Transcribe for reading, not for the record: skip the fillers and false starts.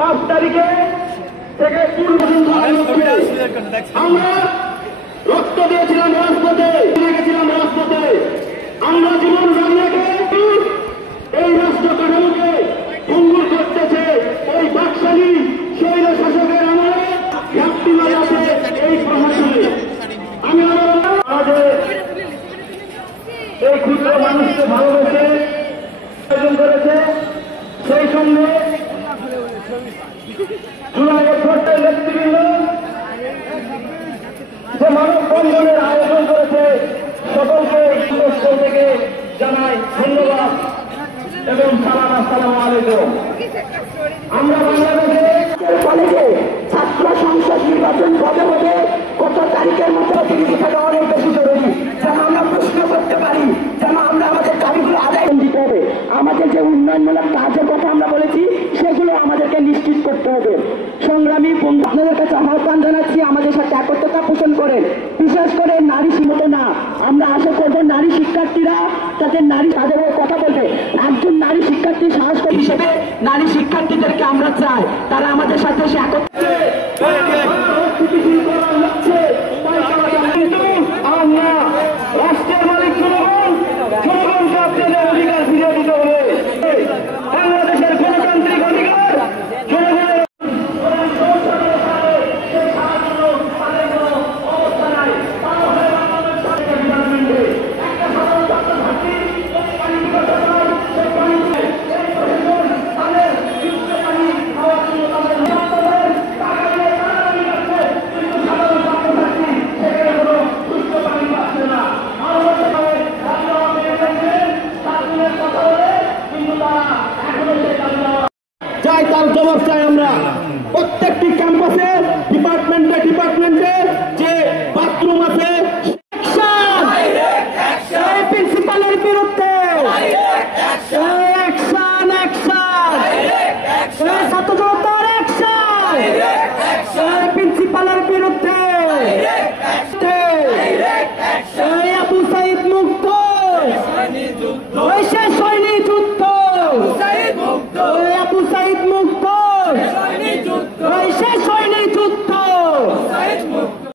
5 তারিখে থেকে আমরা রক্ত দিয়েছিলাম রাজপথে, গেছিলাম রাজপথে। আমরা জীবন রানিয়াকে এই রাষ্ট্র কাঠামোকে ভঙ্গুর করতেছে ওই বাকশালী শৈল শাসকের আমলে ঘাটতি লাগাতে এই প্রশাসনে। আমি আমাদের এই ক্ষুদ্র মানুষকে ভালোবেসে আয়োজন করেছে, সেই সঙ্গে জুলাইয়ের ভোটের নেতৃবৃন্দ যে মানববন্ধনের আয়োজন করেছে সকলকে থেকে জানাই ধন্যবাদ এবং সালাম। আসসালামু আলাইকুম। আমরা বাংলাদেশে কলেজে ছাত্র সংসদ নির্বাচন কবে হবে, কত তারিখের মতো প্রতিনিধি থাকা অনেক বেশি জরুরি, যেন আমরা প্রশ্ন করতে পারি, যেন আমরা আমাদের দাবিগুলো আদায় দিতে হবে। আমাদের যে উন্নয়নমূলক কাজের কথা আমরা বলেছি সেগুলো আমাদেরকে নিশ্চিত করতে হবে। সংগ্রামী বন্ধু, আপনাদের কাছে আহ্বান জানাচ্ছি আমাদের সাথে একত্রতা পোষণ করেন, বিশেষ করে নারী সীমিত না। আমরা আশা করব নারী শিক্ষার্থীরা তাদের তাদের কথা বলবে। একজন নারী শিক্ষার্থী সাহস হিসেবে নারী শিক্ষার্থীদেরকে আমরা চাই তারা আমাদের সাথে এসে আমরা রাষ্ট্রের মালিক জনগণ, জনগণকে আপনাদের অধিকার ফিরিয়ে দিতে হবে। বাংলাদেশের গণতান্ত্রিক অধিকার জনগণের চাই, তার জবাব চাই। আমরা প্রত্যেকটি ক্যাম্পাসে ডিপার্টমেন্টে যে বাথরুম আছে প্রিন্সিপালের বিরুদ্ধে ছাত্র জনতার প্রিন্সিপালের বিরুদ্ধে আবু সাইদ মুক্ত